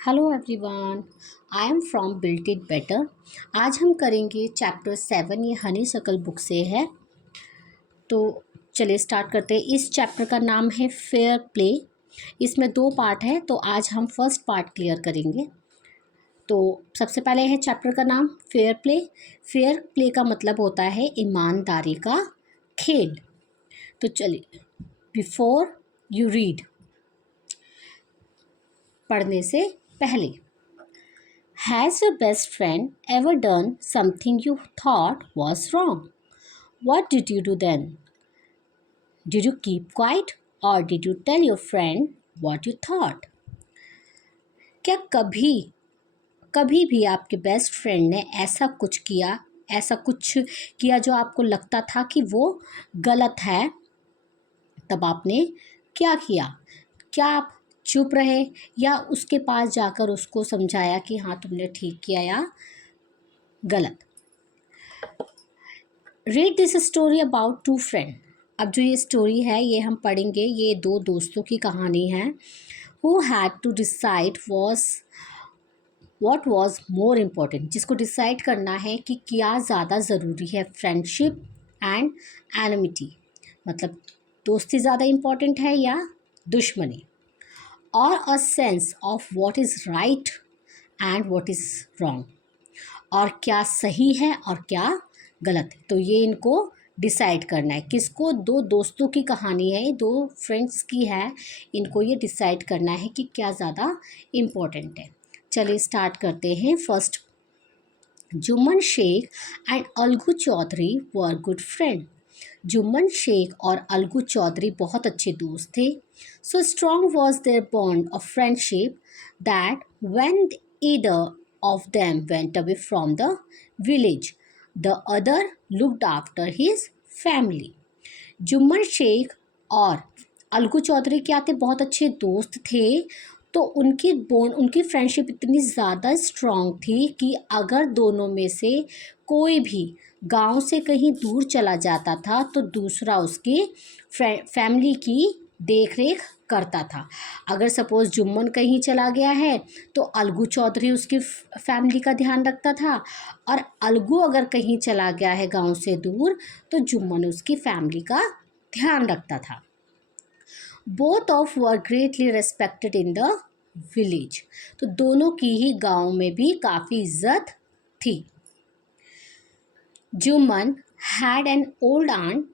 Hello everyone, I am from built it better. आज हम करेंगे चैप्टर 7। ये हनी शकल बुक से है। तो चलिए स्टार्ट करते हैं। इस चैप्टर का नाम है फेयर प्ले। इसमें 2 पार्ट है, तो आज हम फर्स्ट पार्ट क्लियर करेंगे। तो सबसे पहले है चैप्टर का नाम फेयर प्ले। फेयर प्ले का मतलब होता है ईमानदारी का खेल। तो चलिए, बिफोर यू रीड, पढ़ने से पहले, Has your best friend ever done something you thought was wrong? What did you do then? Did you keep quiet or did you tell your friend what you thought? क्या कभी कभी भी आपके best friend ने ऐसा कुछ किया जो आपको लगता था कि वो गलत है, तब आपने क्या किया? क्या आप चुप रहे या उसके पास जाकर उसको समझाया कि हाँ तुमने ठीक किया या गलत? Read this story about 2 friend. अब जो ये स्टोरी है ये हम पढ़ेंगे, ये 2 दोस्तों की कहानी है। Who had to decide what was more important, जिसको डिसाइड करना है कि क्या ज़्यादा ज़रूरी है, फ्रेंडशिप एंड एनिमिटी, मतलब दोस्ती ज़्यादा इम्पोर्टेंट है या दुश्मनी, और a sense of what is right and what is wrong, और क्या सही है और क्या गलत है। तो ये इनको डिसाइड करना है। किसको? 2 दोस्तों की कहानी है, 2 फ्रेंड्स की है। इनको ये डिसाइड करना है कि क्या ज़्यादा इम्पोर्टेंट है। चलिए स्टार्ट करते हैं। First, Jumman Sheikh and Algu Chaudhary were good friend. Jumman Sheikh और अलगू चौधरी बहुत अच्छे दोस्त थे। So strong was their bond of friendship that when either of them went away from the village, the other looked after his family. Jumman Sheikh और अलगू चौधरी क्या थे? बहुत अच्छे दोस्त थे। तो उनकी फ्रेंडशिप इतनी ज़्यादा स्ट्रॉन्ग थी कि अगर दोनों में से कोई भी गांव से कहीं दूर चला जाता था तो दूसरा उसकी फैमिली की देख रेख करता था। अगर सपोज़ जुम्मन कहीं चला गया है तो अलगू चौधरी उसकी फैमिली का ध्यान रखता था, और अलगू अगर कहीं चला गया है गांव से दूर तो जुम्मन उसकी फैमिली का ध्यान रखता था। Both of were greatly respected in the village. तो दोनों की ही गांव में भी काफ़ी इज्जत थी। Jumman had an old aunt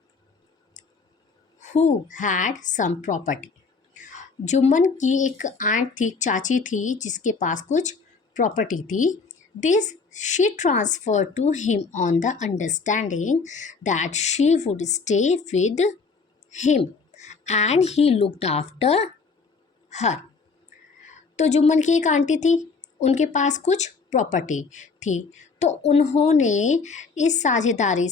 who had sum property. Jumman की एक आंट थी, चाची थी, जिसके पास कुछ प्रॉपर्टी थी। This she transfer to him on the understanding that she would stay with him and he looked after her. तो जुम्मन की एक आंटी थी, उनके पास कुछ प्रॉपर्टी थी, तो उन्होंने इस साझेदारी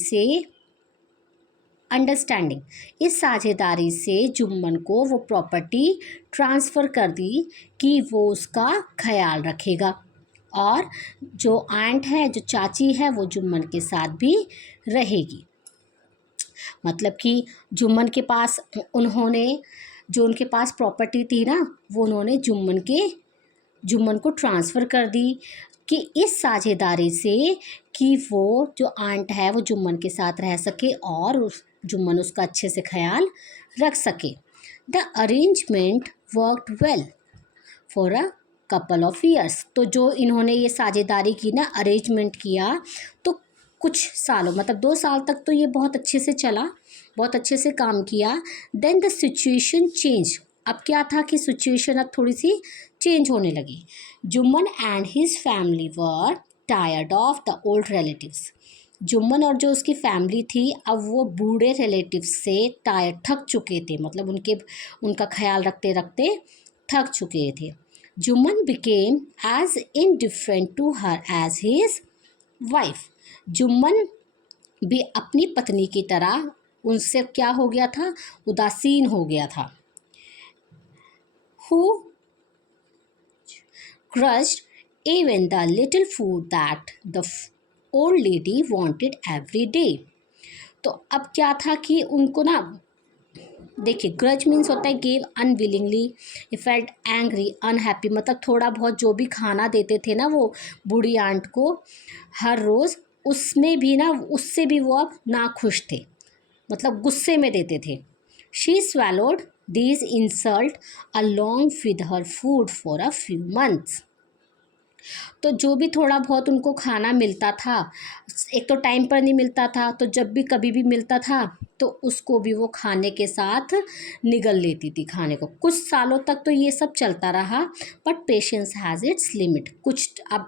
से जुम्मन को वो प्रॉपर्टी ट्रांसफ़र कर दी कि वो उसका ख्याल रखेगा, और जो आंट है, जो चाची है, वो जुम्मन के साथ भी रहेगी। मतलब कि जुम्मन के पास जो उनके पास प्रॉपर्टी थी ना, वो उन्होंने जुम्मन को ट्रांसफ़र कर दी कि इस साझेदारी से कि वो जो आंट है वो जुम्मन के साथ रह सके और जुम्मन उसका अच्छे से ख्याल रख सके। The arrangement worked well for a couple of years. तो जो इन्होंने ये साझेदारी की ना, अरेंजमेंट किया, तो कुछ सालों, मतलब 2 साल तक तो ये बहुत अच्छे से चला, बहुत अच्छे से काम किया। Then the situation change. अब क्या था कि सिचुएशन अब थोड़ी सी चेंज होने लगी। Jumman and his family were tired of the old relatives. Jumman और जो उसकी फैमिली थी, अब वो बूढ़े रिलेटिव्स से थक चुके थे, मतलब उनका ख्याल रखते रखते थक चुके थे। Jumman became as indifferent to her as his wife. Jumman भी अपनी पत्नी की तरह उनसे क्या हो गया था? उदासीन हो गया था। Who grudged even the little food that the old lady wanted every day. तो अब क्या था कि उनको ना देखिए ग्रज मीन्स होता है give unwillingly, he felt angry unhappy, मतलब थोड़ा बहुत जो भी खाना देते थे ना वो बूढ़ी आंट को हर रोज़, उसमें भी ना उससे भी वो अब ना खुश थे, मतलब गुस्से में देते थे। She swallowed these insult along with her food for a few months। तो जो भी थोड़ा बहुत उनको खाना मिलता था, एक तो टाइम पर नहीं मिलता था, तो जब भी कभी भी मिलता था तो उसको भी वो खाने के साथ निगल लेती थी खाने को। कुछ सालों तक तो ये सब चलता रहा, but patience has its limit. कुछ अब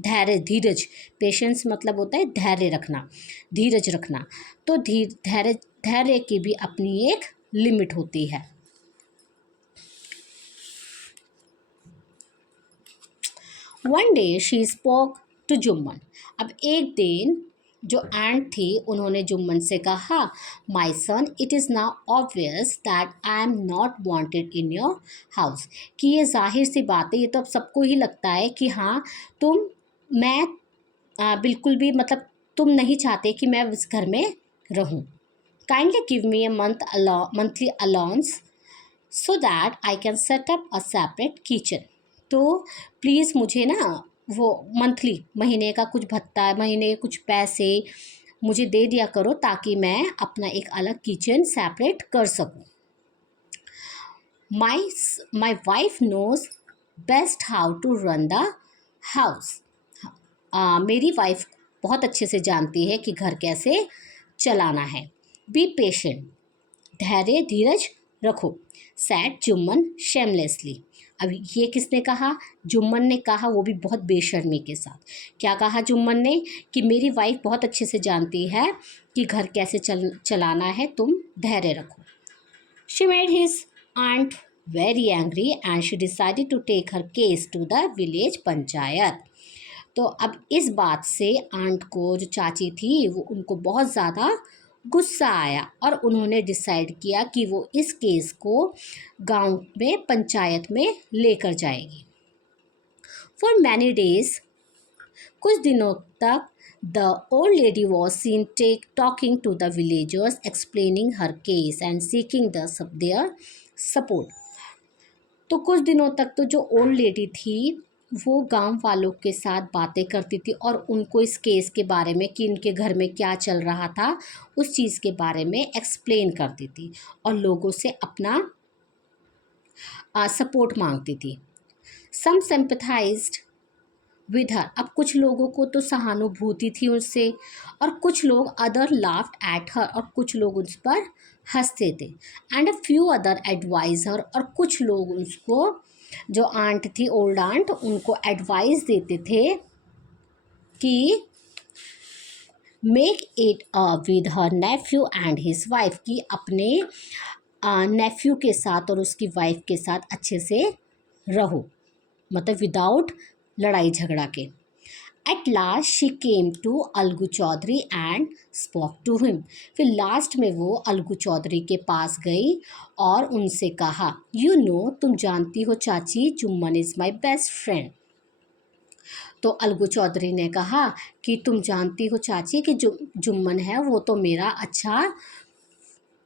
धैर्य धीरज, पेशेंस मतलब होता है धैर्य रखना, धीरज रखना, तो धैर्य धैर्य की भी अपनी एक लिमिट होती है। One day she spoke to Jumman. अब एक दिन जो आंट थी उन्होंने जुम्मन से कहा, my son it is now obvious that I am not wanted in your house. कि ये जाहिर सी बात है, ये तो अब सबको ही लगता है कि हाँ तुम मैं बिल्कुल भी मतलब तुम नहीं चाहते कि मैं इस घर में रहूं। Kindly give me A monthly allowance so that I can set up a separate kitchen. तो प्लीज़ मुझे ना वो मंथली महीने का कुछ भत्ता, महीने के कुछ पैसे मुझे दे दिया करो ताकि मैं अपना एक अलग किचन सेपरेट कर सकूं। My wife knows best how to run the house. मेरी वाइफ बहुत अच्छे से जानती है कि घर कैसे चलाना है। बी पेशेंट, धैर्य धीरज रखो, सैड जुम्मन शेमलेसली। अब ये किसने कहा? जुम्मन ने कहा, वो भी बहुत बेशर्मी के साथ। क्या कहा जुम्मन ने? कि मेरी वाइफ बहुत अच्छे से जानती है कि घर कैसे चलाना है, तुम धैर्य रखो। She made his aunt very angry and she decided to take her case to the village panchayat. तो अब इस बात से आंट को, जो चाची थी, वो उनको बहुत ज़्यादा गुस्सा आया और उन्होंने डिसाइड किया कि वो इस केस को गांव में पंचायत में लेकर जाएगी। फॉर मैनी डेज, कुछ दिनों तक the old lady was seen talking to the villagers, explaining her case and seeking their support. तो कुछ दिनों तक तो जो ओल्ड लेडी थी वो गांव वालों के साथ बातें करती थी और उनको इस केस के बारे में कि इनके घर में क्या चल रहा था उस चीज़ के बारे में एक्सप्लेन करती थी और लोगों से अपना सपोर्ट मांगती थी। सम सिंपैथाइज्ड विद हर। अब कुछ लोगों को तो सहानुभूति थी उससे और कुछ लोग अदर लाफ्ड एट हर, और कुछ लोग उस पर हंसते थे। And a few other advise her, और कुछ लोग उसको, जो आंट थी ओल्ड आंट, उनको एडवाइस देते थे कि make it with her Neiphiu and his wife, की अपने नेफ्यू के साथ और उसकी वाइफ के साथ अच्छे से रहो, मतलब विदाउट लड़ाई झगड़ा के। At last she came to Algu Chaudhary and spoke to him. फिर लास्ट में वो अलगू चौधरी के पास गई और उनसे कहा, यू नो, तुम जानती हो चाची, Jumman is my best friend. तो अलगू चौधरी ने कहा कि तुम जानती हो चाची कि जुम्मन है वो तो मेरा अच्छा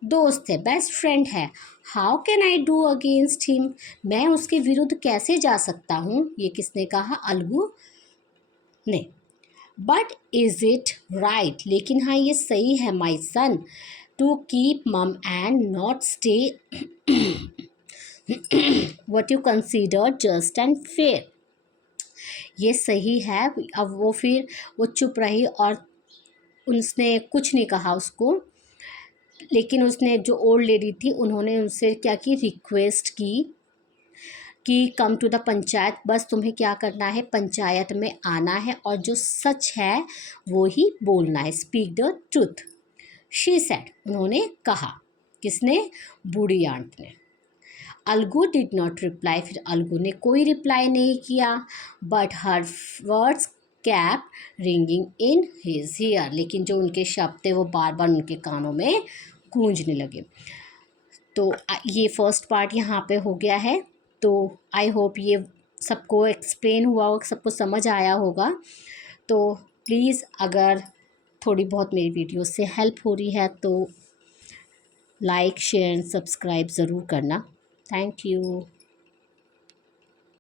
दोस्त है, बेस्ट फ्रेंड है। How can I do against him, मैं उसके विरुद्ध कैसे जा सकता हूँ? ये किसने कहा? अलगू ने। बट इज़ इट राइट, लेकिन हाँ ये सही है माई सन, टू कीप मम and not stay what you consider just and fair. ये सही है। अब वो चुप रही और उसने कुछ नहीं कहा उसको, लेकिन उसने, जो ओल्ड लेडी थी, उन्होंने उनसे क्या की, रिक्वेस्ट की कि कम टू द पंचायत, बस तुम्हें क्या करना है, पंचायत में आना है और जो सच है वो ही बोलना है, speak the truth, she said, उन्होंने कहा। किसने? बूढ़ी आंट ने। अलगू डिड नॉट रिप्लाई, फिर अलगू ने कोई रिप्लाई नहीं किया, but her words cap ringing in his year, लेकिन जो उनके शब्द थे वो बार बार उनके कानों में गूंजने लगे। तो ये फर्स्ट पार्ट यहाँ पे हो गया है। तो आई होप ये सबको एक्सप्लेन हुआ होगा, सबको समझ आया होगा। तो प्लीज़, अगर थोड़ी बहुत मेरी वीडियो से हेल्प हो रही है तो लाइक शेयर एंड सब्सक्राइब ज़रूर करना। Thank you.